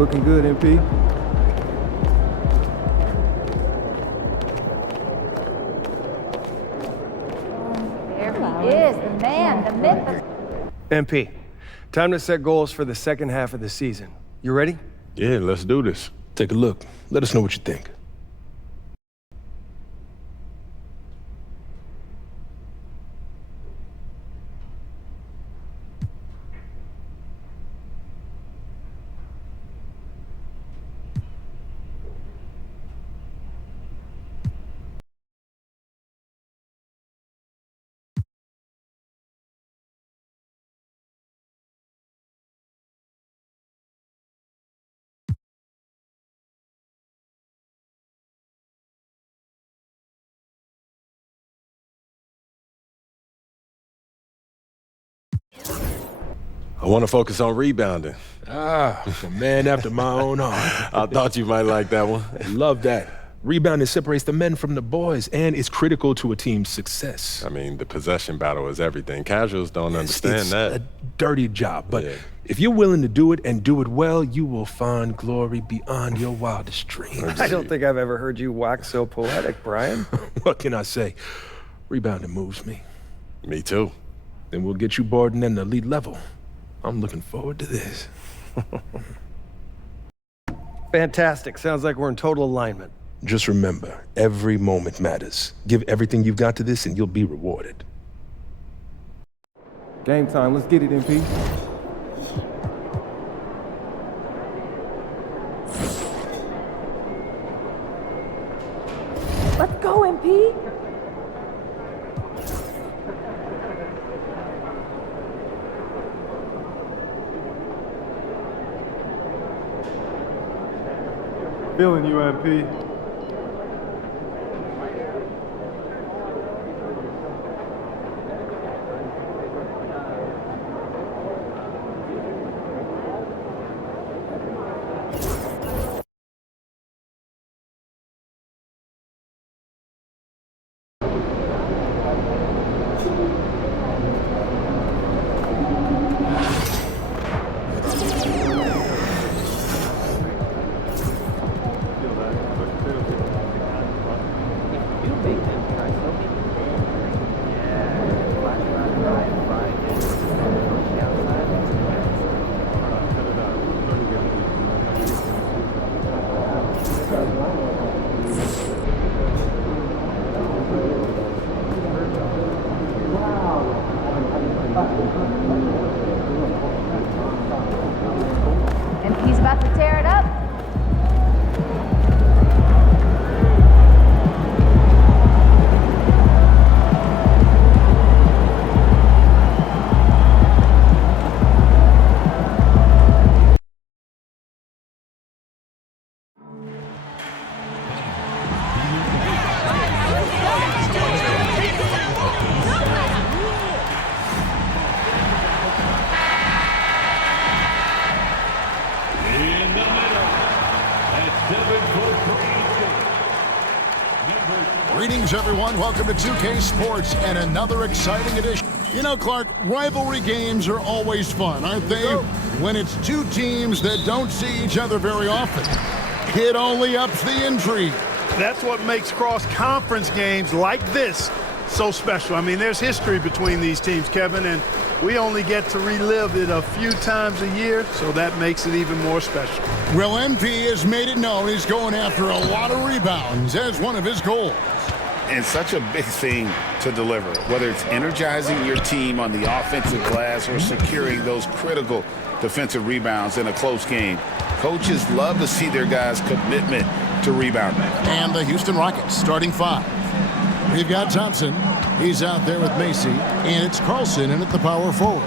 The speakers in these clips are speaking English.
Looking good, MP. There he is, the man, the myth. MP, time to set goals for the second half of the season. You ready? Yeah, let's do this. Take a look. Let us know what you think. I want to focus on rebounding. Ah, a man after my own heart. I thought you might like that one. Love that. Rebounding separates the men from the boys and is critical to a team's success. I mean, the possession battle is everything. Casuals don't understand It's that. a dirty job, but Yeah. if you're willing to do it and do it well, you will find glory beyond your wildest dreams. I don't think I've ever heard you wax so poetic, Brian. What can I say? Rebounding moves me. Me too. Then we'll get you boarding at an elite level. I'm looking forward to this. Fantastic. Sounds like we're in total alignment. Just remember, every moment matters. Give everything you've got to this and you'll be rewarded. Game time. Let's get it, MP. Let's go, MP. Feeling you, MP. MP's about to tear it up. Greetings, everyone. Welcome to 2K Sports and another exciting edition. You know, Clark, rivalry games are always fun, aren't they? When it's two teams that don't see each other very often. It only ups the intrigue. That's what makes cross-conference games like this so special. I mean, there's history between these teams, Kevin, and we only get to relive it a few times a year, so that makes it even more special. Well, MP has made it known he's going after a lot of rebounds as one of his goals. And such a big thing to deliver, whether it's energizing your team on the offensive glass or securing those critical defensive rebounds in a close game. Coaches love to see their guys' commitment to rebounding. And the Houston Rockets starting five. We've got Thompson. He's out there with Macy. And it's Carlson in at the power forward.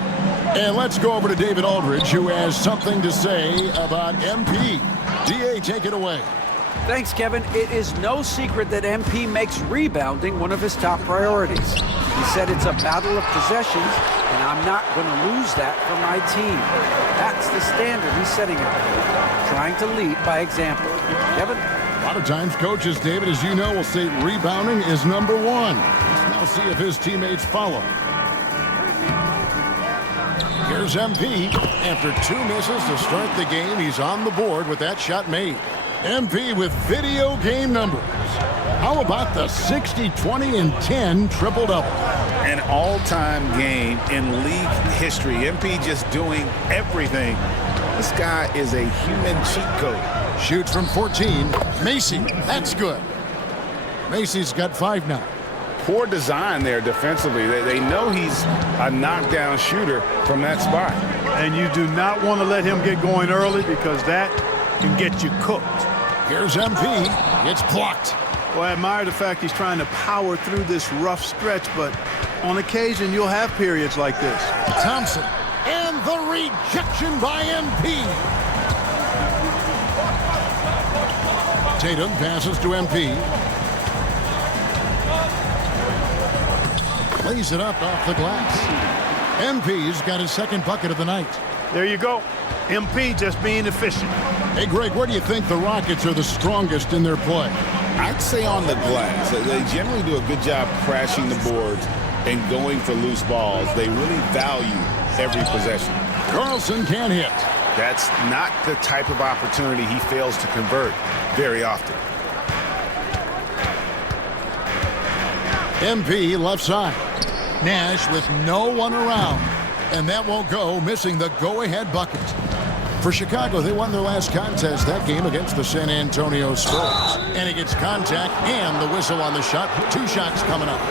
And let's go over to David Aldridge, who has something to say about MP. DA, take it away. Thanks, Kevin. It is no secret that MP makes rebounding one of his top priorities. He said it's a battle of possessions, and I'm not going to lose that for my team. That's the standard he's setting out there, trying to lead by example. Kevin? A lot of times coaches, David, as you know, will say rebounding is number one. Let's now see if his teammates follow. Here's MP. After 2 misses to start the game, he's on the board with that shot made. MP with video game numbers. How about the 60, 20, and 10 triple-double? An all-time game in league history. MP just doing everything. This guy is a human cheat code. Shoots from 14. Macy, that's good. Macy's got 5 now. Poor design there defensively. They know he's a knockdown shooter from that spot. And you do not want to let him get going early because that can get you cooked. Here's MP. It's blocked. Well, I admire the fact he's trying to power through this rough stretch, but on occasion you'll have periods like this. Thompson. And the rejection by MP. Tatum passes to MP. Lays it up off the glass. MP's got his second bucket of the night. There you go. MP just being efficient. Hey, Greg, where do you think the Rockets are the strongest in their play? I'd say on the glass. They generally do a good job crashing the boards and going for loose balls. They really value every possession. Carlson can't hit. That's not the type of opportunity he fails to convert very often. MP left side. Nash with no one around. And that won't go, missing the go-ahead bucket. For Chicago, they won their last contest that game against the San Antonio Spurs. And he gets contact and the whistle on the shot. 2 shots coming up.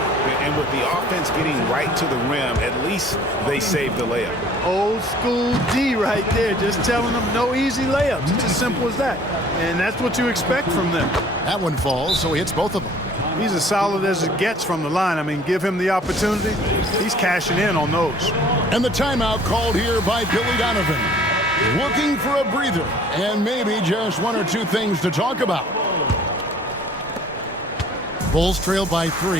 And with the offense getting right to the rim, at least they saved the layup. Old school D right there, just telling them no easy layups. It's as simple as that. And that's what you expect from them. That one falls, so he hits both of them. He's as solid as it gets from the line. I mean, give him the opportunity. He's cashing in on those. And the timeout called here by Billy Donovan. Looking for a breather and maybe just 1 or 2 things to talk about. Bulls trail by 3.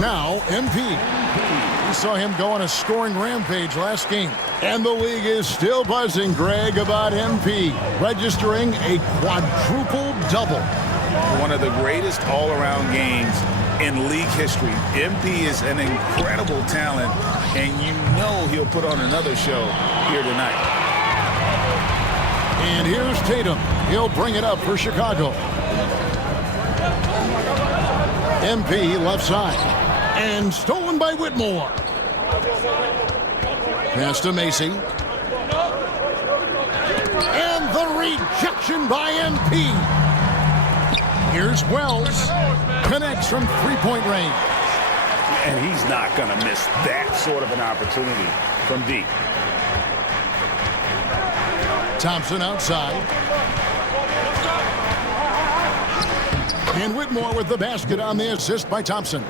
Now MP. We saw him go on a scoring rampage last game. And the league is still buzzing, Greg, about MP registering a quadruple double. One of the greatest all-around games in league history. MP is an incredible talent, and you know he'll put on another show here tonight. And here's Tatum. He'll bring it up for Chicago. MP left side. And stolen by Whitmore. Pass to Macy. And the rejection by MP. Here's Wells. Connects from 3-point range. And he's not going to miss that sort of an opportunity from deep. Thompson outside. And Whitmore with the basket on the assist by Thompson.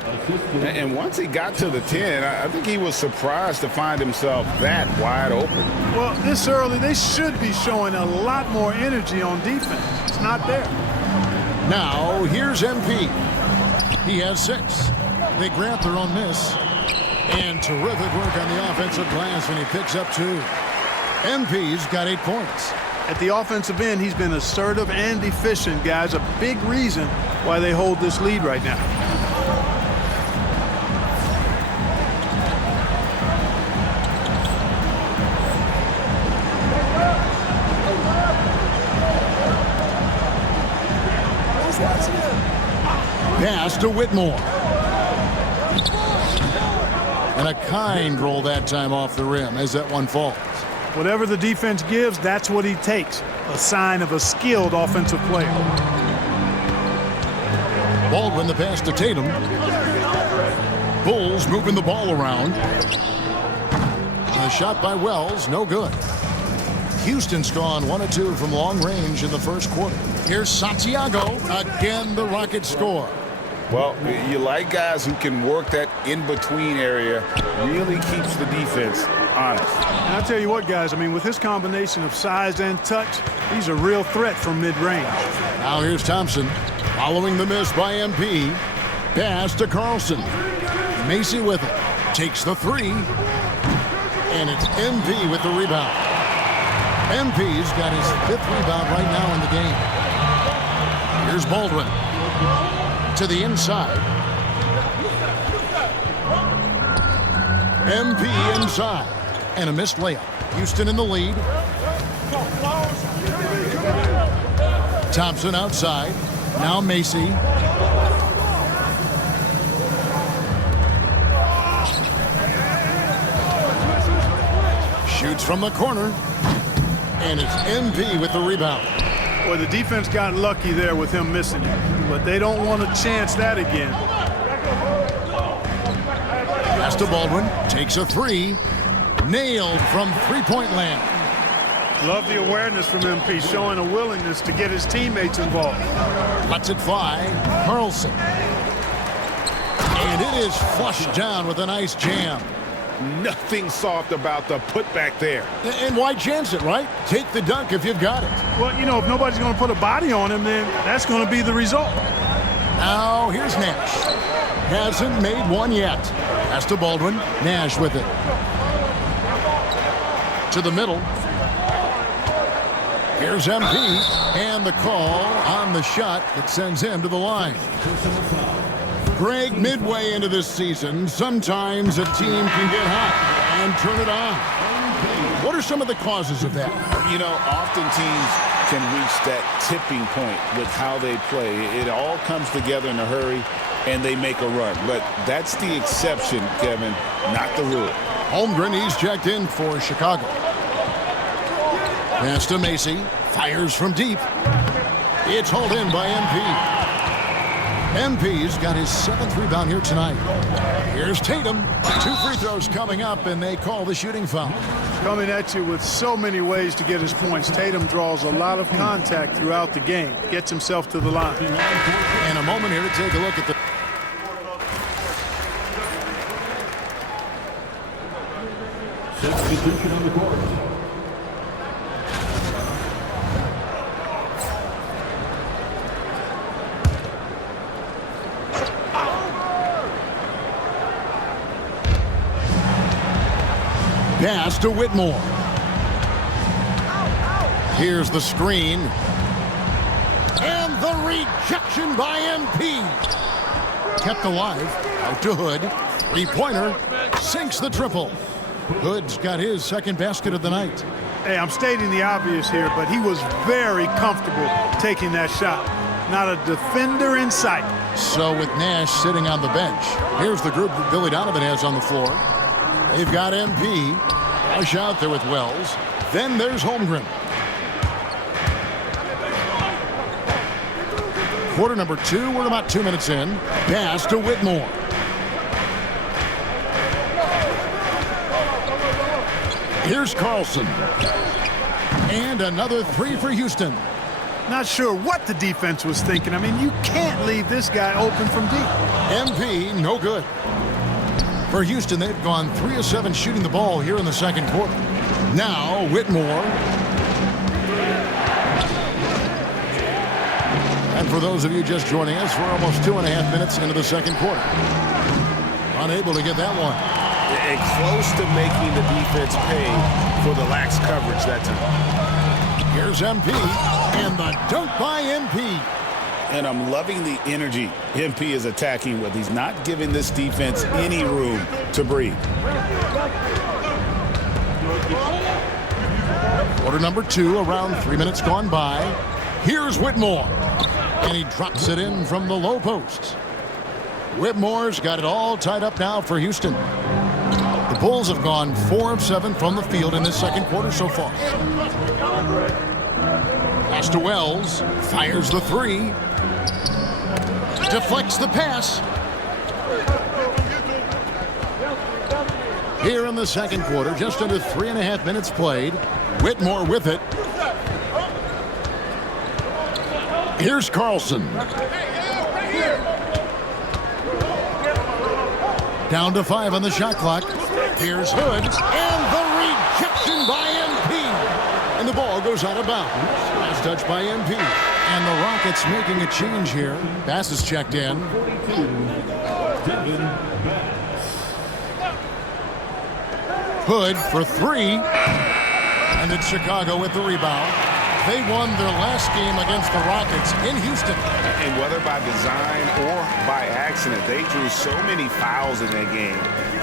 And once he got to the 10, I think he was surprised to find himself that wide open. Well, this early, they should be showing a lot more energy on defense. It's not there. Now, here's MP. He has 6. They grant their own miss. And terrific work on the offensive glass, and he picks up 2. MP's got 8 points. At the offensive end, he's been assertive and efficient, guys. A big reason why they hold this lead right now. Pass to Whitmore. And a kind roll that time off the rim as that one falls. Whatever the defense gives, that's what he takes. A sign of a skilled offensive player. Baldwin the pass to Tatum. Bulls moving the ball around. A shot by Wells, no good. Houston's gone 1 of 2 from long range in the first quarter. Here's Santiago. Again, the Rockets score. Well, you like guys who can work that in-between area, really keeps the defense honest. And I'll tell you what, guys, I mean, with his combination of size and touch, he's a real threat from mid-range. Now here's Thompson. Following the miss by MP. Pass to Carlson. Macy with it. Takes the 3. And it's MP with the rebound. MP's got his 5th rebound right now in the game. Here's Baldwin. To the inside. MP inside. And a missed layup. Houston in the lead. Thompson outside. Now Macy. Shoots from the corner. And it's MP with the rebound. Well, the defense got lucky there with him missing it, but they don't want to chance that again. Pass to Baldwin. Takes a three. Nailed from three-point land. Love the awareness from MP, showing a willingness to get his teammates involved. Lets it fly. Carlson. And it is flushed down with a nice jam. Nothing soft about the putback there. And why chance it, right? Take the dunk if you've got it. Well, you know, if nobody's going to put a body on him, then that's going to be the result. Now, here's Nash. Hasn't made one yet. Pass to Baldwin. Nash with it. To the middle. Here's MP. And the call on the shot that sends him to the line. Greg, midway into this season, sometimes a team can get hot and turn it on. What are some of the causes of that? You know, often teams can reach that tipping point with how they play. It all comes together in a hurry, and they make a run. But that's the exception, Kevin, not the rule. Holmgren, he's checked in for Chicago. Pass to Macy. Fires from deep. It's hauled in by MP. MP's got his 7th rebound here tonight. Here's Tatum. 2 free throws coming up, and they call the shooting foul. Coming at you with so many ways to get his points. Tatum draws a lot of contact throughout the game. Gets himself to the line. And a moment here to take a look at the... Substitution on the court. Pass to Whitmore. Here's the screen. And the rejection by MP. Kept alive. Out to Hood. Three-pointer. Sinks the triple. Hood's got his 2nd basket of the night. Hey, I'm stating the obvious here, but he was very comfortable taking that shot. Not a defender in sight. So with Nash sitting on the bench, here's the group that Billy Donovan has on the floor. They've got MP. Rush out there with Wells. Then there's Holmgren. Quarter number 2. We're about 2 minutes in. Pass to Whitmore. Here's Carlson. And another 3 for Houston. Not sure what the defense was thinking. I mean, you can't leave this guy open from deep. MP, no good. For Houston, they've gone 3 of 7 shooting the ball here in the 2nd quarter. Now, Whitmore. And for those of you just joining us, we're almost 2.5 minutes into the 2nd quarter. Unable to get that one. And close to making the defense pay for the lax coverage that time. Here's MP. And the dunk by MP. And I'm loving the energy MP is attacking with. He's not giving this defense any room to breathe. Quarter number 2, around 3 minutes gone by. Here's Whitmore. And he drops it in from the low post. Whitmore's got it all tied up now for Houston. The Bulls have gone 4 of 7 from the field in this 2nd quarter so far. Pass to Wells. Fires the 3. Deflects the pass. Here in the 2nd quarter, just under 3.5 minutes played. Whitmore with it. Here's Carlson. Down to 5 on the shot clock. Here's Hood. And the rejection by MP. And the ball goes out of bounds. Last touch by MP. And the Rockets making a change here. Bass is checked in. Hood for 3. And it's Chicago with the rebound. They won their last game against the Rockets in Houston. And whether by design or by accident, they drew so many fouls in that game.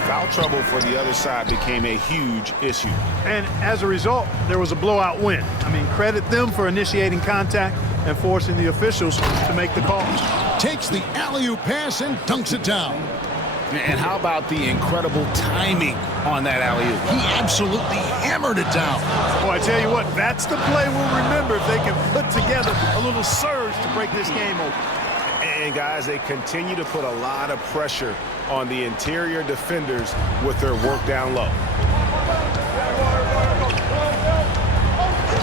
Foul trouble for the other side became a huge issue. And as a result, there was a blowout win. I mean, credit them for initiating contact and forcing the officials to make the calls. Takes the alley-oop pass and dunks it down. And how about the incredible timing on that alley-oop? He absolutely hammered it down. Boy, I tell you what, that's the play we'll remember if they can put together a little surge to break this game open. And guys, they continue to put a lot of pressure on the interior defenders with their work down low.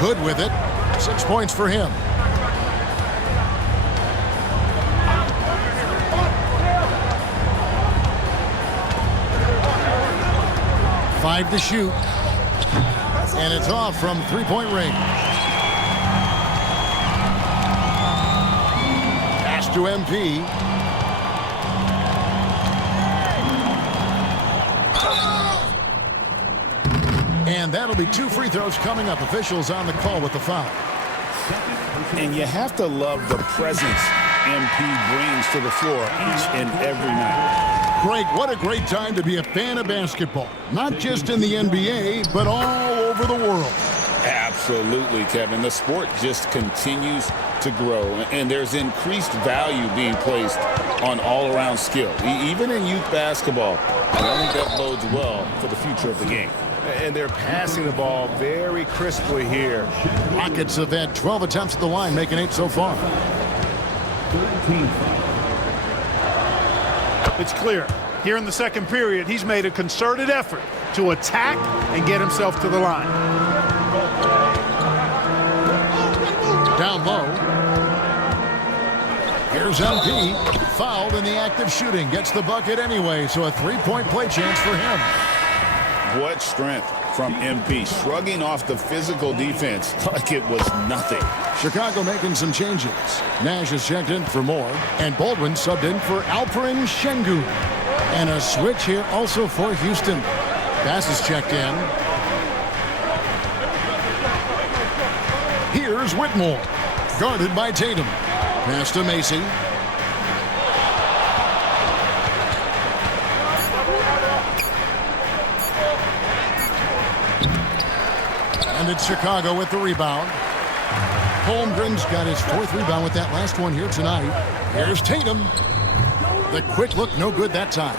Good with it. 6 points for him. Five to shoot. And it's off from three-point range. Pass to MP. And that'll be 2 free throws coming up. Officials on the call with the foul. And you have to love the presence MP brings to the floor each and every night. Greg, what a great time to be a fan of basketball. Not just in the NBA, but all over the world. Absolutely, Kevin. The sport just continues to grow, and there's increased value being placed on all-around skill. Even in youth basketball, I think that bodes well for the future of the game. And they're passing the ball very crisply here. Rockets have had 12 attempts at the line, making 8 so far. It's clear. Here in the second period, he's made a concerted effort to attack and get himself to the line. Down low. Here's MP. Fouled in the act of shooting. Gets the bucket anyway, so a 3-point play chance for him. What strength from MP, shrugging off the physical defense like it was nothing. Chicago making some changes. Nash is checked in for Moore, and Baldwin subbed in for Alperen Şengün. And a switch here also for Houston. Bass is checked in. Here's Whitmore, guarded by Tatum. Pass to Macy. And it's Chicago with the rebound. Holmgren's got his 4th rebound with that last one here tonight. Here's Tatum. The quick look, no good that time.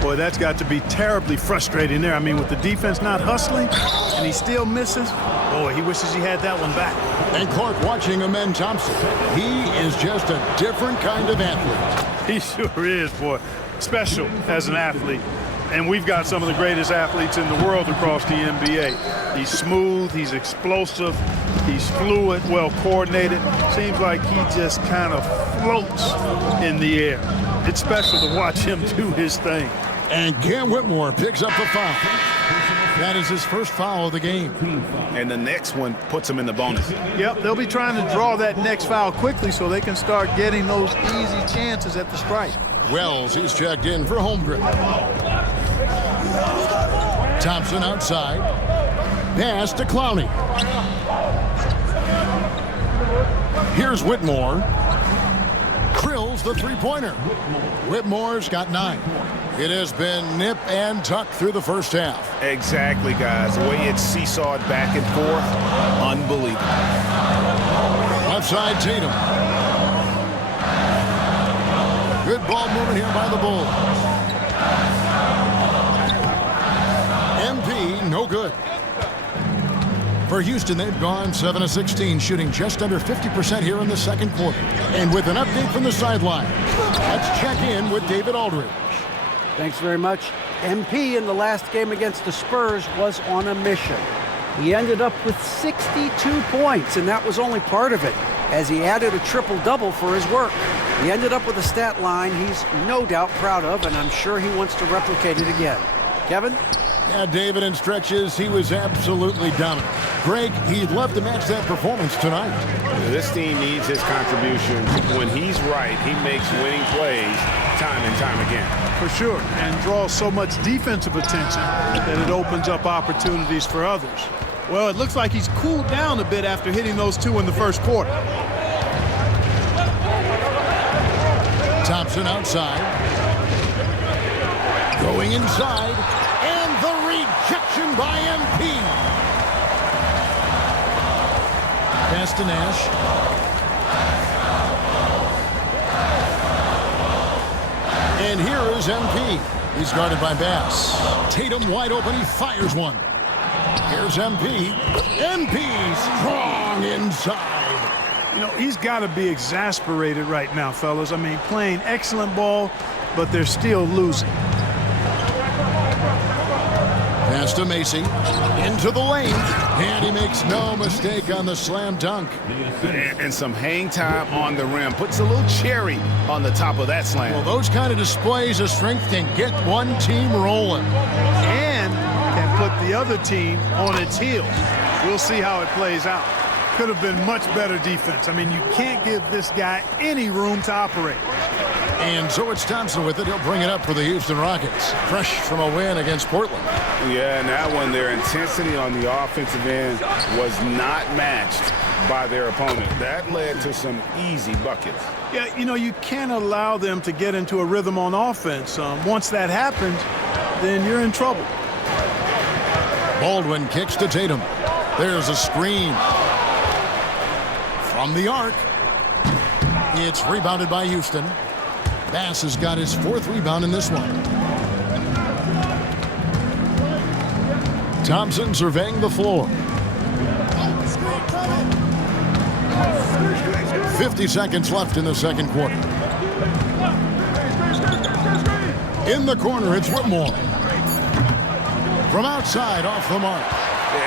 Boy, that's got to be terribly frustrating there. I mean, with the defense not hustling and he still misses, boy, he wishes he had that one back. And Clark watching Amen Thompson. He is just a different kind of athlete. He sure is, boy. Special as an athlete. And we've got some of the greatest athletes in the world across the NBA. He's smooth, he's explosive, he's fluid, well coordinated. Seems like he just kind of floats in the air. It's special to watch him do his thing. And Cam Whitmore picks up the foul. That is his first foul of the game. And the next one puts him in the bonus. Yep, they'll be trying to draw that next foul quickly so they can start getting those easy chances at the stripe. Wells is checked in for Holmgren. Thompson outside. Pass to Clowney. Here's Whitmore. Drills the three-pointer. Whitmore's got 9. It has been nip and tuck through the first half. Exactly, guys. The way it's seesawed back and forth, unbelievable. Left side, Tatum. Good ball movement here by the Bulls. MP, no good. For Houston, they've gone 7 of 16, shooting just under 50% here in the second quarter. And with an update from the sideline, let's check in with David Aldridge. Thanks very much. MP in the last game against the Spurs was on a mission. He ended up with 62 points, and that was only part of it, as he added a triple-double for his work. He ended up with a stat line he's no doubt proud of, and I'm sure he wants to replicate it again. Kevin? Yeah, David, in stretches, he was absolutely dominant. Greg, he'd love to match that performance tonight. This team needs his contribution. When he's right, he makes winning plays time and time again. For sure, and draws so much defensive attention that it opens up opportunities for others. Well, it looks like he's cooled down a bit after hitting those 2 in the first quarter. Thompson outside. Going inside, and the rejection by MP. Pass to Nash. And here is MP. He's guarded by Bass. Tatum wide open. He fires one. Here's MP. MP strong inside. You know, he's got to be exasperated right now, fellas. I mean, playing excellent ball, but they're still losing. Pass to Macy. Into the lane. And he makes no mistake on the slam dunk. And some hang time on the rim. Puts a little cherry on the top of that slam. Well, those kind of displays of strength can get one team rolling. And can put the other team on its heels. We'll see how it plays out. Could have been much better defense. I mean, you can't give this guy any room to operate. And so it's Thompson with it. He'll bring it up for the Houston Rockets. Fresh from a win against Portland. Yeah, and that one, their intensity on the offensive end was not matched by their opponent. That led to some easy buckets. Yeah, you know, you can't allow them to get into a rhythm on offense. Once that happens, then you're in trouble. Baldwin kicks to Tatum. There's a screen. From the arc. It's rebounded by Houston. Bass has got his 4th rebound in this one. Thompson surveying the floor. 50 seconds left in the second quarter. In the corner, it's Whitmore. From outside, off the mark.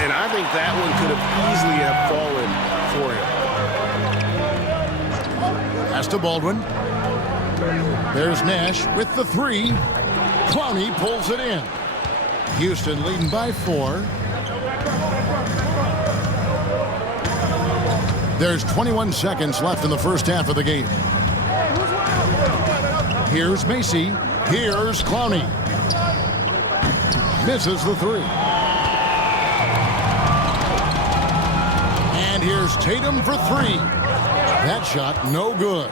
And I think that one could have easily have fallen for him. Pass to Baldwin. There's Nash with the 3. Clowney pulls it in. Houston leading by 4. There's 21 seconds left in the first half of the game. Here's Macy. Here's Clowney. Misses the 3. And here's Tatum for 3. That shot no good.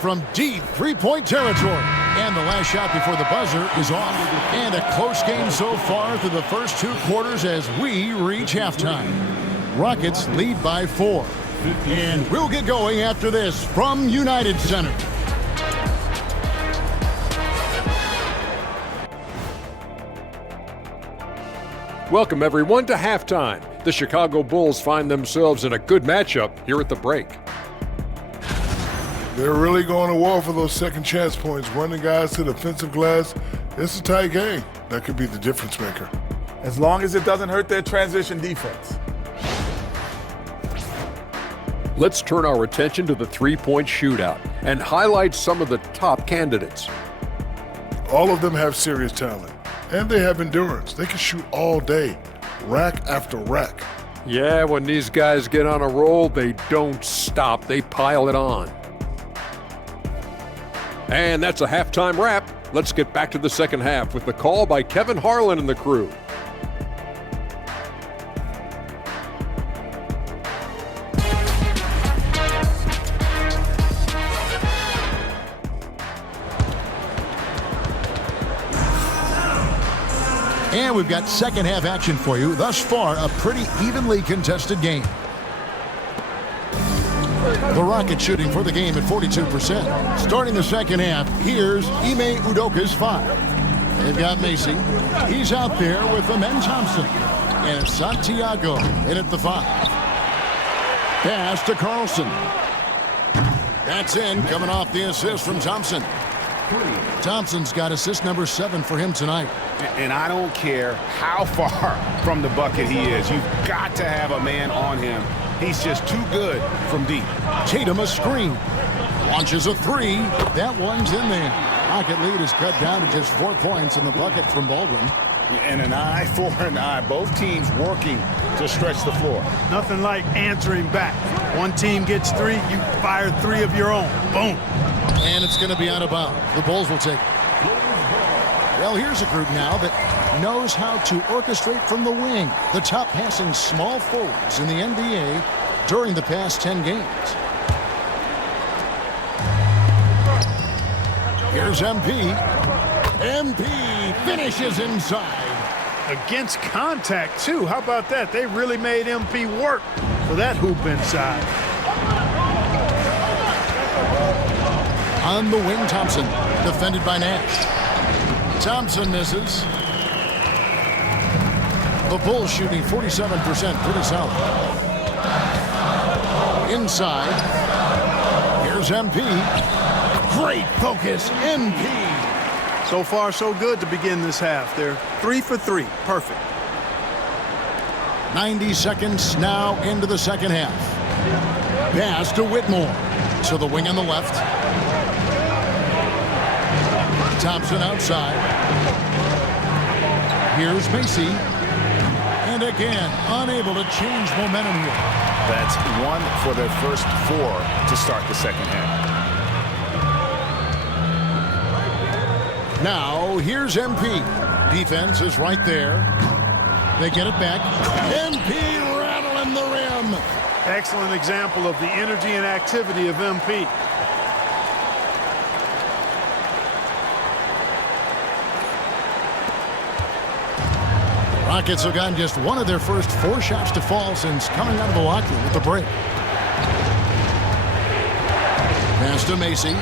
From deep three-point territory. And the last shot before the buzzer is off. And a close game so far through the first 2 quarters as we reach halftime. Rockets lead by 4. And we'll get going after this from United Center. Welcome, everyone, to halftime. The Chicago Bulls find themselves in a good matchup here at the break. They're really going to war for those second chance points, running guys to the offensive glass. It's a tight game. That could be the difference maker. As long as it doesn't hurt their transition defense. Let's turn our attention to the three-point shootout and highlight some of the top candidates. All of them have serious talent, and they have endurance. They can shoot all day, rack after rack. Yeah, when these guys get on a roll, they don't stop. They pile it on. And that's a halftime wrap. Let's get back to the second half with the call by Kevin Harlan and the crew. And we've got second half action for you. Thus far, a pretty evenly contested game. The Rockets shooting for the game at 42%. Starting the second half, here's Ime Udoka's 5. They've got Macy. He's out there with them and Thompson. And it's Santiago in at the 5. Pass to Carlson. That's in, coming off the assist from Thompson. Thompson's got assist number 7 for him tonight. And I don't care how far from the bucket he is. You've got to have a man on him. He's just too good from deep. Tatum a screen. Launches a 3. That one's in there. Rocket lead is cut down to just 4 points in the bucket from Baldwin. And an eye for an eye. Both teams working to stretch the floor. Nothing like answering back. One team gets 3, you fire 3 of your own. Boom. And it's going to be out of bounds. The Bulls will take it. Well, here's a group now that knows how to orchestrate from the wing. The top passing small forwards in the NBA during the past 10 games. Here's MP. MP finishes inside. Against contact, too. How about that? They really made MP work for that hoop inside. On the wing, Thompson, defended by Nash. Thompson misses. The Bulls shooting 47%, pretty solid. Inside. Here's MP. Great focus, MP. So far, so good to begin this half. They're 3 for 3. Perfect. 90 seconds now into the second half. Pass to Whitmore. To the wing on the left. Thompson outside. Here's Macy. And again, unable to change momentum here. That's 1 for their first 4 to start the second half. Now, here's MP. Defense is right there. They get it back. MP rattling the rim. Excellent example of the energy and activity of MP. Rockets have gotten just one of their first 4 shots to fall since coming out of the locker room with the break. Pass to Macy.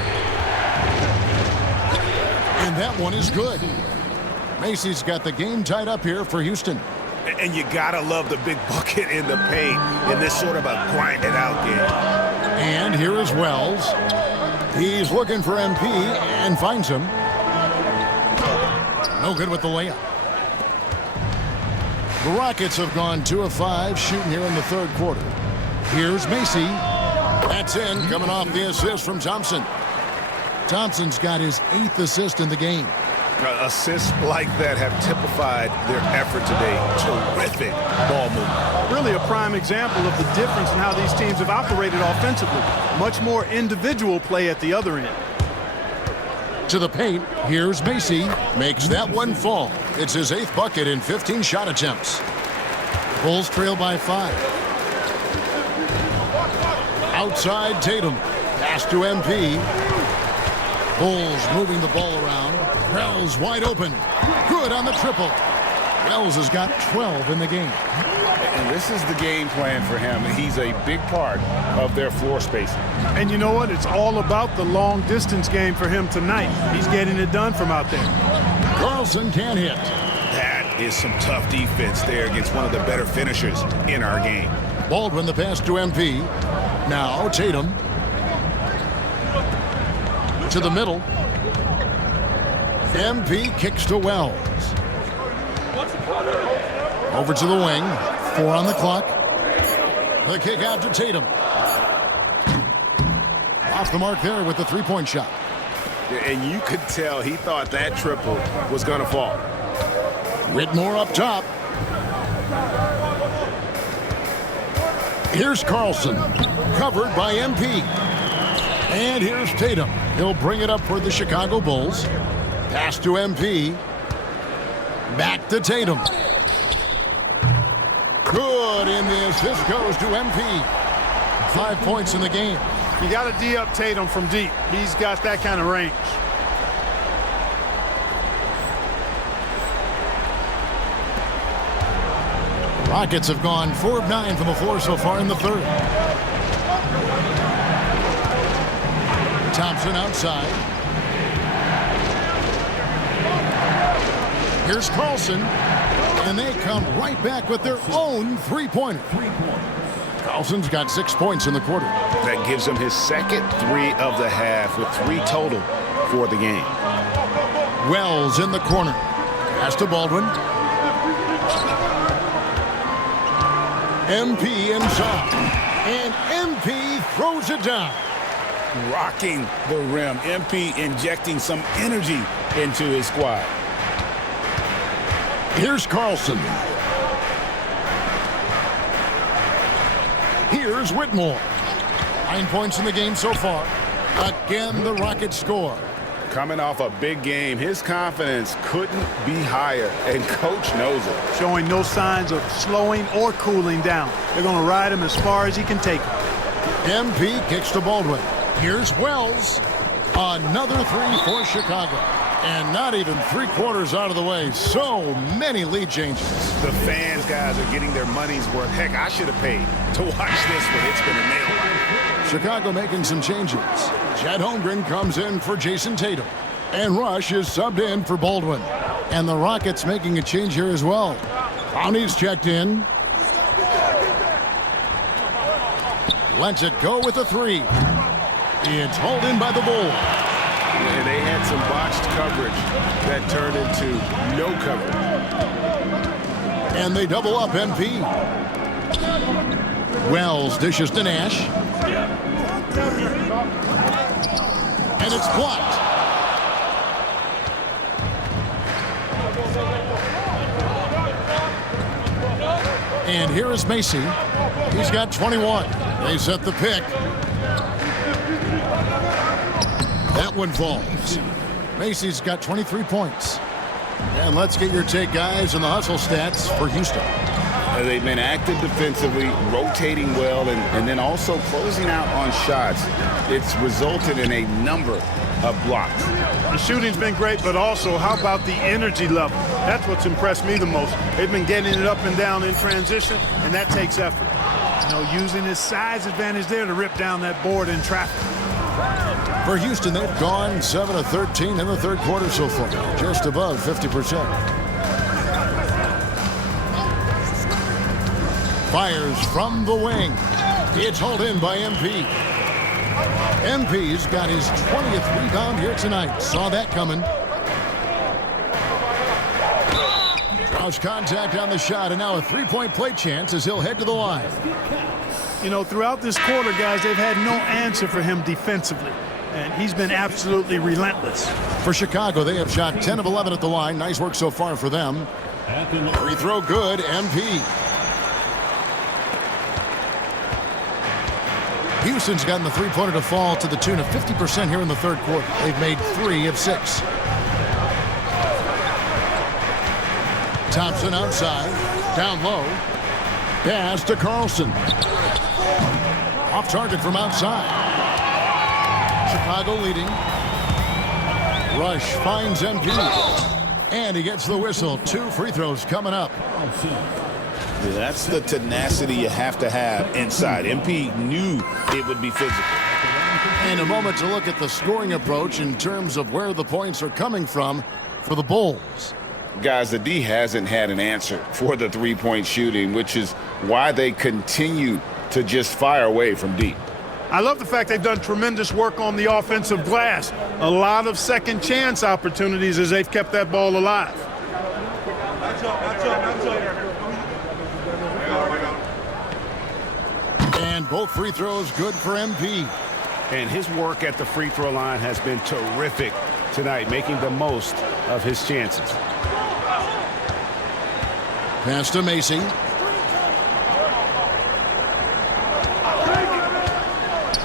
And that one is good. Macy's got the game tied up here for Houston. And you gotta love the big bucket in the paint in this sort of a grind-it-out game. And here is Wells. He's looking for MP and finds him. No good with the layup. The Rockets have gone 2 of 5 shooting here in the third quarter. Here's Macy. That's in, coming off the assist from Thompson. Thompson's got his 8th assist in the game. Assists like that have typified their effort today. Terrific ball movement. Really a prime example of the difference in how these teams have operated offensively. Much more individual play at the other end. To the paint, here's Macy. Makes that one fall. It's his 8th bucket in 15 shot attempts. Bulls trail by 5. Outside Tatum. Pass to MP. Bulls moving the ball around. Wells wide open. Good on the triple. Wells has got 12 in the game. And this is the game plan for him. He's a big part of their floor spacing. And you know what? It's all about the long distance game for him tonight. He's getting it done from out there. Carlson can't hit. That is some tough defense there against one of the better finishers in our game. Baldwin the pass to MP. Now Tatum. To the middle. MP kicks to Wells. Over to the wing. 4 on the clock. The kick out to Tatum. Off the mark there with the 3-point shot. And you could tell he thought that triple was going to fall. Whitmore up top. Here's Carlson. Covered by MP. And here's Tatum. He'll bring it up for the Chicago Bulls. Pass to MP. Back to Tatum. Good, and the assist goes to MP. 5 points in the game. You got to D up Tatum from deep. He's got that kind of range. Rockets have gone 4 of 9 from the floor so far in the third. Thompson outside. Here's Carlson. And they come right back with their own 3-pointer. Carlson's got 6 points in the quarter. That gives him his second 3 of the half with 3 total for the game. Wells in the corner. Pass to Baldwin. MP inside. And MP throws it down. Rocking the rim. MP injecting some energy into his squad. Here's Carlson. Here's Whitmore. 9 points in the game so far. Again, the Rockets score. Coming off a big game, his confidence couldn't be higher, and coach knows it. Showing no signs of slowing or cooling down. They're going to ride him as far as he can take him. MP kicks to Baldwin. Here's Wells. Another 3 for Chicago. And not even 3/4 out of the way. So many lead changes. The fans, guys, are getting their money's worth. Heck, I should have paid to watch this one. It's been a nail biter. Chicago making some changes. Chet Holmgren comes in for Jayson Tatum. And Rush is subbed in for Baldwin. And the Rockets making a change here as well. Brownie's checked in. Lets it go with a 3. It's hauled in by the Bulls. And they had some botched coverage that turned into no coverage. And they double up MP. Wells dishes to Nash. And it's blocked. And here is Macy. He's got 21. They set the pick. That one falls. Macy's got 23 points. And let's get your take, guys, on the hustle stats for Houston. They've been active defensively, rotating well, and then also closing out on shots. It's resulted in a number of blocks. The shooting's been great, but also how about the energy level? That's what's impressed me the most. They've been getting it up and down in transition, and that takes effort. You know, using his size advantage there to rip down that board in traffic. For Houston, they've gone 7 of 13 in the third quarter so far, just above 50%. Fires from the wing. It's hauled in by MP. MP's got his 20th rebound here tonight. Saw that coming. Draws contact on the shot, and now a three-point play chance as he'll head to the line. You know, throughout this quarter, guys, they've had no answer for him defensively. And he's been absolutely relentless. For Chicago, they have shot 10 of 11 at the line. Nice work so far for them. Free throw good, MP. Houston's gotten the three-pointer to fall to the tune of 50% here in the third quarter. They've made 3 of 6. Thompson outside, down low. Pass to Carlson. Off target from outside. Chicago leading. Rush finds MP. And he gets the whistle. 2 free throws coming up. That's the tenacity you have to have inside. MP knew it would be physical. And a moment to look at the scoring approach in terms of where the points are coming from for the Bulls. Guys, the D hasn't had an answer for the three-point shooting, which is why they continue to just fire away from deep. I love the fact they've done tremendous work on the offensive glass. A lot of second chance opportunities as they've kept that ball alive. And both free throws good for MP. And his work at the free throw line has been terrific tonight, making the most of his chances. Pass to Macy.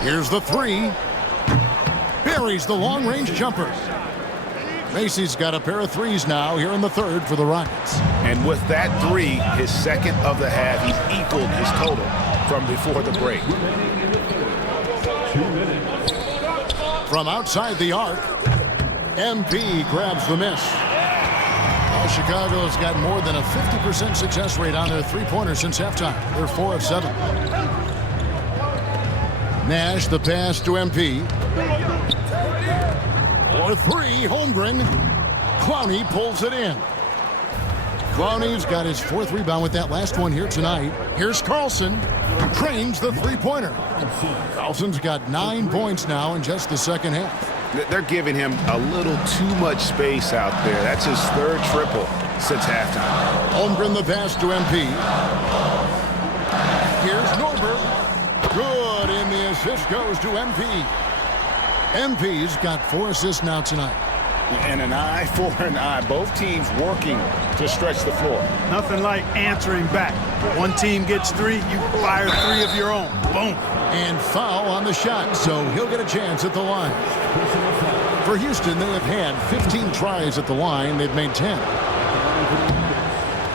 Here's the 3. Buries the long-range jumper. Macy's got a pair of 3s now here in the third for the Rockets. And with that 3, his second of the half, he's equaled his total from before the break. From outside the arc, MP grabs the miss. Well, Chicago's got more than a 50% success rate on their three-pointers since halftime. They're 4 of 7. Nash, the pass to MP. For 3, Holmgren. Clowney pulls it in. Clowney's got his 4th rebound with that last one here tonight. Here's Carlson. Trains the three-pointer. Carlson's got 9 points now in just the second half. They're giving him a little too much space out there. That's his 3rd triple since halftime. Holmgren the pass to MP. Here's Norberg. Good, and the assist goes to MP. MP's got 4 assists now tonight. And an eye for an eye. Both teams working to stretch the floor. Nothing like answering back. One team gets 3, you fire 3 of your own. Boom. And foul on the shot, so he'll get a chance at the line. For Houston, they have had 15 tries at the line. They've made 10.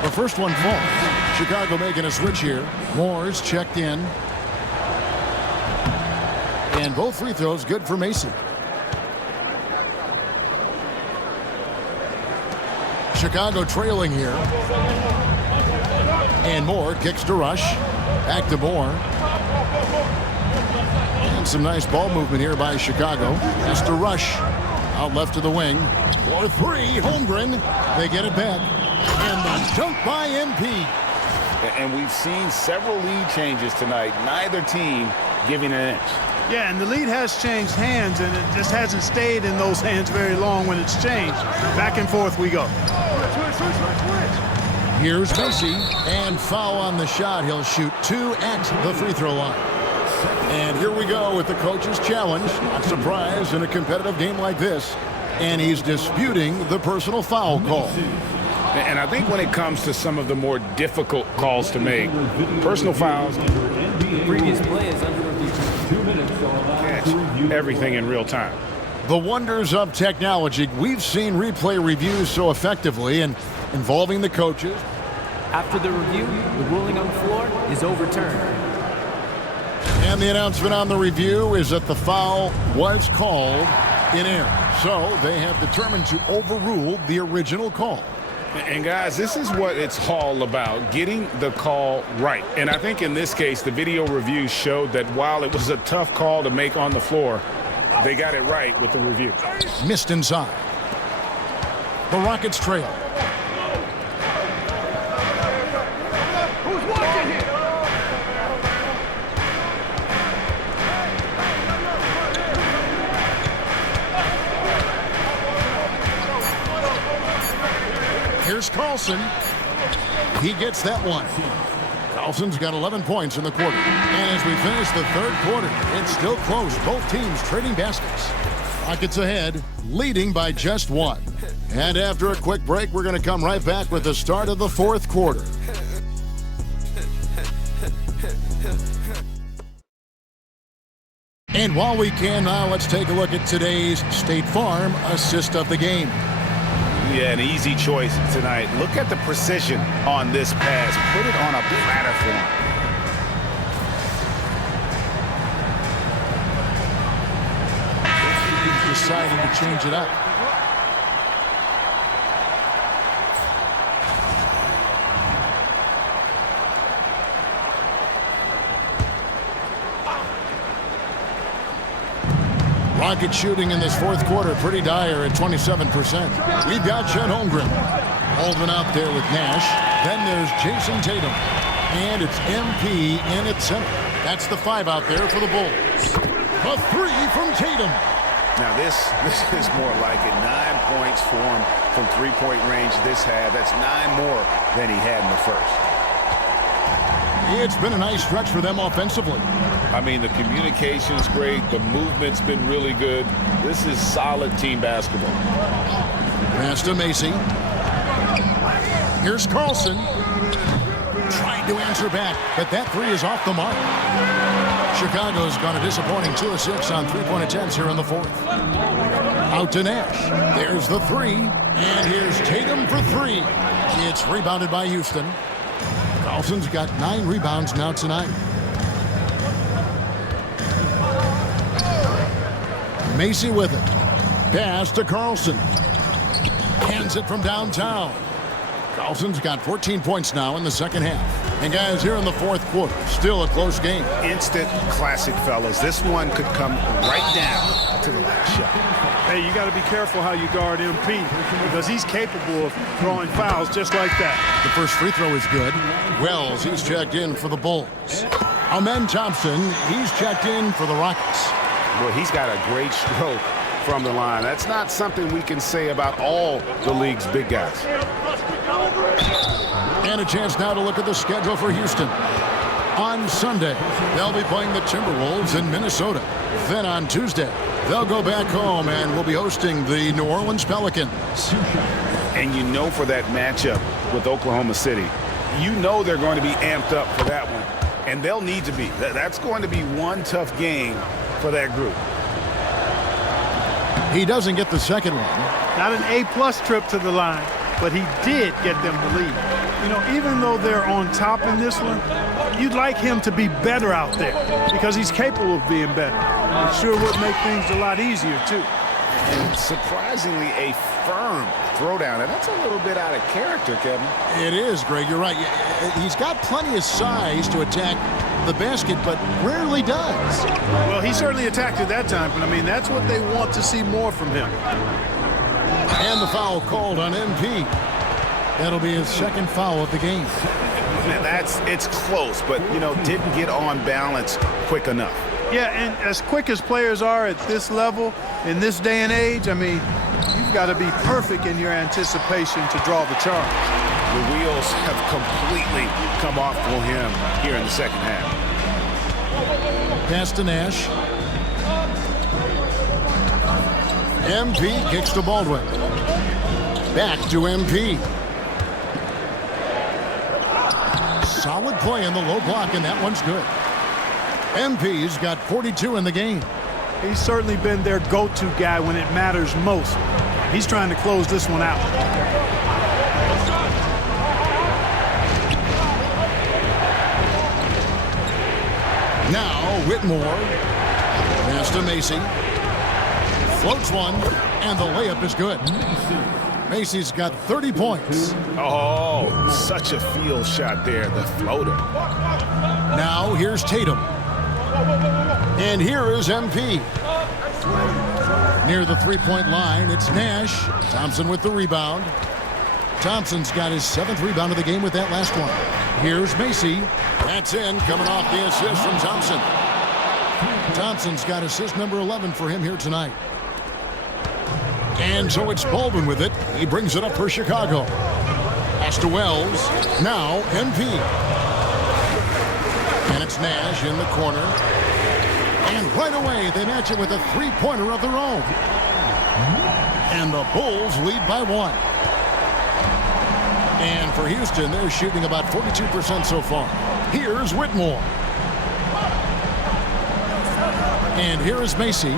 The first one falls. Chicago making a switch here. Moore's checked in. And both free throws good for Macy. Chicago trailing here. And Moore kicks to Rush. Back to Moore. And some nice ball movement here by Chicago. Has to Rush. Out left to the wing. For three, Holmgren. They get it back. And the dunk by MP. And we've seen several lead changes tonight. Neither team giving an inch. Yeah, and the lead has changed hands, and it just hasn't stayed in those hands very long when it's changed. Back and forth we go. Here's Macy, and foul on the shot. He'll shoot 2 at the free throw line. And here we go with the coach's challenge. Not surprised in a competitive game like this. And he's disputing the personal foul call. And I think when it comes to some of the more difficult calls to make, personal fouls, previous play is under review. 2 minutes catch everything in real time. The wonders of technology. We've seen replay reviews so effectively and involving the coaches. After the review, the ruling on the floor is overturned. And the announcement on the review is that the foul was called in error. So they have determined to overrule the original call. And guys, this is what it's all about, getting the call right. And I think in this case, the video review showed that while it was a tough call to make on the floor, they got it right with the review. Missed inside. The Rockets trail. Who's watching here? Here's Carlson. He gets that one. Carlson's got 11 points in the quarter. And as we finish the third quarter, it's still close. Both teams trading baskets. Rockets ahead, leading by just 1. And after a quick break, we're going to come right back with the start of the fourth quarter. And while we can now, let's take a look at today's State Farm assist of the game. Yeah, an easy choice tonight. Look at the precision on this pass. Put it on a platter for him. Deciding to change it up. Rocket shooting in this fourth quarter pretty dire at 27%. We've got Chet Holmgren. Holmgren out there with Nash. Then there's Jayson Tatum. And it's MP in at center. That's the 5 out there for the Bulls. A 3 from Tatum. Now this is more like it. 9 points for him from three-point range this half. That's 9 more than he had in the first. It's been a nice stretch for them offensively. I mean, the communication's great. The movement's been really good. This is solid team basketball. Pass to Macy. Here's Carlson. Trying to answer back, but that 3 is off the mark. Chicago's got a disappointing 2 of 6 on three-point attempts here in the fourth. Out to Nash. There's the 3. And here's Tatum for 3. It's rebounded by Houston. Carlson's got 9 rebounds now tonight. Macy with it. Pass to Carlson. Hands it from downtown. Carlson's got 14 points now in the second half. And guys, here in the fourth quarter, still a close game. Instant classic, fellas. This one could come right down to the last shot. Hey, you got to be careful how you guard MP because he's capable of drawing fouls just like that. The first free throw is good. Wells, he's checked in for the Bulls. Amen Thompson, he's checked in for the Rockets. Boy, he's got a great stroke from the line. That's not something we can say about all the league's big guys. And a chance now to look at the schedule for Houston. On Sunday, they'll be playing the Timberwolves in Minnesota. Then on Tuesday, they'll go back home and will be hosting the New Orleans Pelicans. And you know, for that matchup with Oklahoma City, you know they're going to be amped up for that one. And they'll need to be. That's going to be one tough game for that group. He doesn't get the second one. Not an A-plus trip to the line, but he did get them the lead. You know, even though they're on top in this one, you'd like him to be better out there because he's capable of being better. It sure would make things a lot easier, too. And surprisingly, a firm throwdown. And that's a little bit out of character, Kevin. It is, Greg. You're right. He's got plenty of size to attack the basket, but rarely does. Well, he certainly attacked it that time, but I mean, that's what they want to see more from him. And the foul called on MP. That'll be his second foul of the game. And it's close, but, didn't get on balance quick enough. Yeah, and as quick as players are at this level, in this day and age, I mean, you've got to be perfect in your anticipation to draw the charge. The wheels have completely come off for him here in the second half. Pass to Nash. MP kicks to Baldwin. Back to MP. Solid play in the low block, and that one's good. MP's got 42 in the game. He's certainly been their go-to guy when it matters most. He's trying to close this one out. Now Whitmore. Pass to Macy. Floats one, and the layup is good. Macy's got 30 points. Oh, such a field shot there, the floater. Now here's Tatum. And here is MP. Near the three-point line, it's Nash. Thompson with the rebound. Thompson's got his 7th rebound of the game with that last one. Here's Macy. That's in, coming off the assist from Thompson. Thompson's got assist number 11 for him here tonight. And so it's Baldwin with it. He brings it up for Chicago. Pass to Wells. Now MP. And it's Nash in the corner. And right away, they match it with a three-pointer of their own. And the Bulls lead by 1. And for Houston, they're shooting about 42% so far. Here's Whitmore. And here is Macy.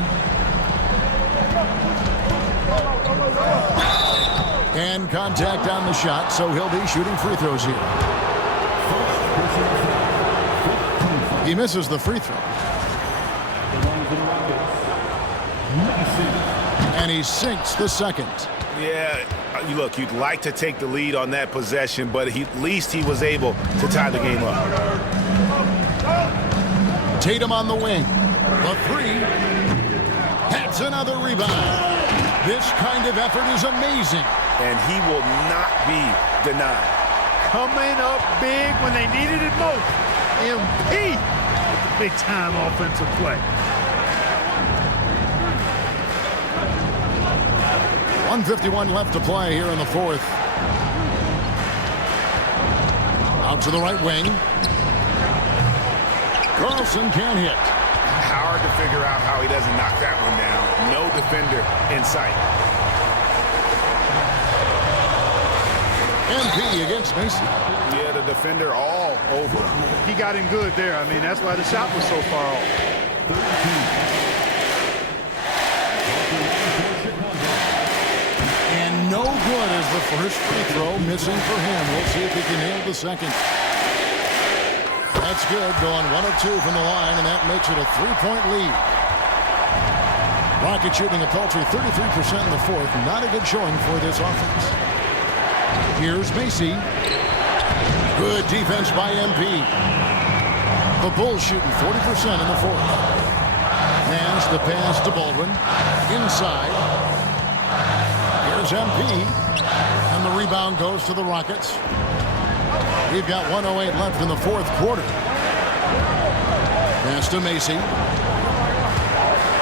And contact on the shot, so he'll be shooting free throws here. He misses the free throw. And he sinks the second. Yeah, look, you'd like to take the lead on that possession, but at least he was able to tie the game up. Tatum on the wing. The three. That's another rebound. This kind of effort is amazing. And he will not be denied. Coming up big when they needed it most. MP with the big-time offensive play. 1:51 left to play here in the fourth. Out to the right wing. Carlson can't hit. Hard to figure out how he doesn't knock that one down. No defender in sight. MP against Macy. Yeah, the defender all over him. He got in good there. I mean, that's why the shot was so far off. And no good as the first free throw, missing for him. We'll see if he can nail the second. That's good, going 1 of 2 from the line, and that makes it a 3-point lead. Rockets shooting a paltry 33% in the fourth. Not a good showing for this offense. Here's Macy. Good defense by MP. The Bulls shooting 40% in the fourth. Nash the pass to Baldwin. Inside. Here's MP. And the rebound goes to the Rockets. We've got 1:08 left in the fourth quarter. Pass to Macy.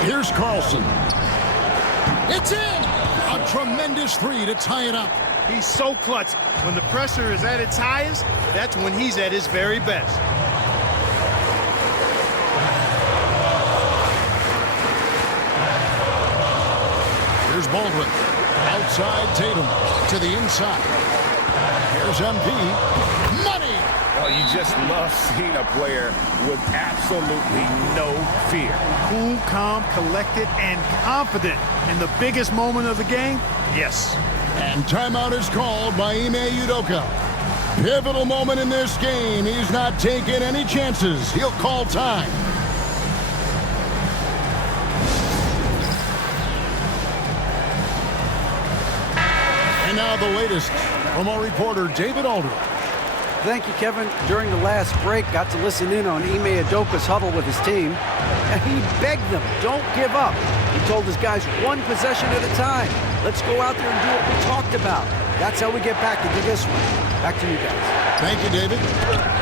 Here's Carlson. It's in! A tremendous three to tie it up. He's so clutch. When the pressure is at its highest, that's when he's at his very best. Here's Baldwin. Outside Tatum to the inside. Here's MP. Money! Oh, you just love seeing a player with absolutely no fear. Cool, calm, collected, and confident in the biggest moment of the game. Yes. And timeout is called by Ime Udoka. Pivotal moment in this game. He's not taking any chances. He'll call time. And now the latest from our reporter, David Aldridge. Thank you, Kevin. During the last break, got to listen in on Ime Udoka's huddle with his team. And he begged them, don't give up. He told his guys, one possession at a time. Let's go out there and do what we talked about. That's how we get back into this one. Back to you guys. Thank you, David.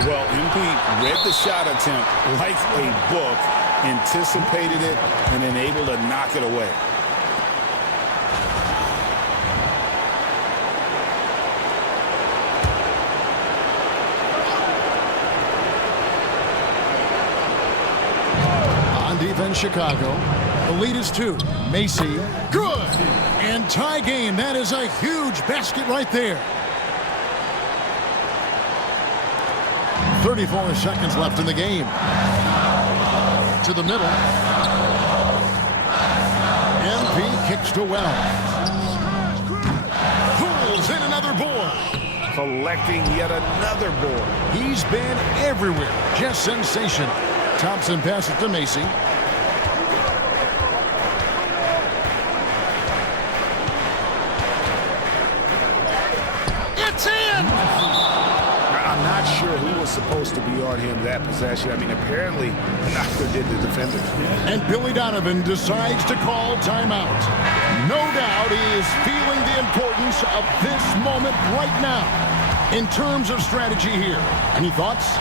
Well, MP read the shot attempt like a book, anticipated it, and then able to knock it away. Defense Chicago. The lead is 2. Macy. Good. And tie game. That is a huge basket right there. 34 seconds left in the game. To the middle. MP kicks to Wells. Pulls in another board. Collecting yet another board. He's been everywhere. Just sensational. Thompson passes to Macy. I'm not sure who was supposed to be on him that possession. I mean, apparently, neither did the defenders. And Billy Donovan decides to call timeout. No doubt he is feeling the importance of this moment right now in terms of strategy here. Any thoughts?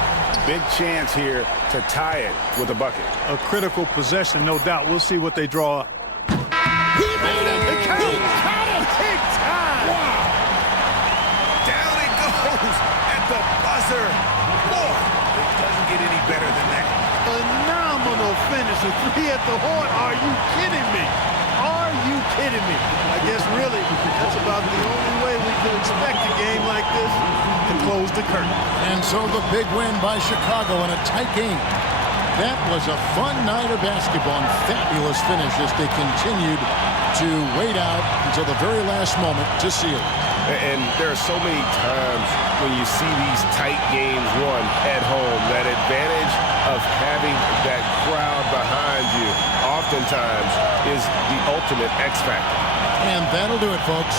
Big chance here to tie it with a bucket. A critical possession, no doubt. We'll see what they draw up. He made it! He got it! Big time! Wow! Down it goes at the buzzer. Boy, it doesn't get any better than that. Phenomenal finish. A 3 at the horn. Are you kidding me? Are you kidding me? I guess really that's about the only way we can expect a game like this to close the curtain. And so the big win by Chicago in a tight game. That was a fun night of basketball and fabulous finish as they continued to wait out until the very last moment to seal it. And there are so many times when you see these tight games won at home, that advantage of having that crowd behind you oftentimes is the ultimate X factor. And that'll do it, folks.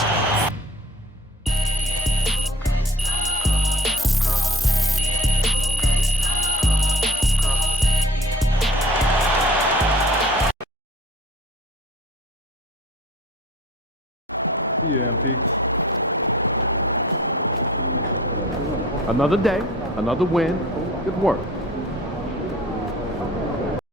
See you, MP. Another day, another win. Good work.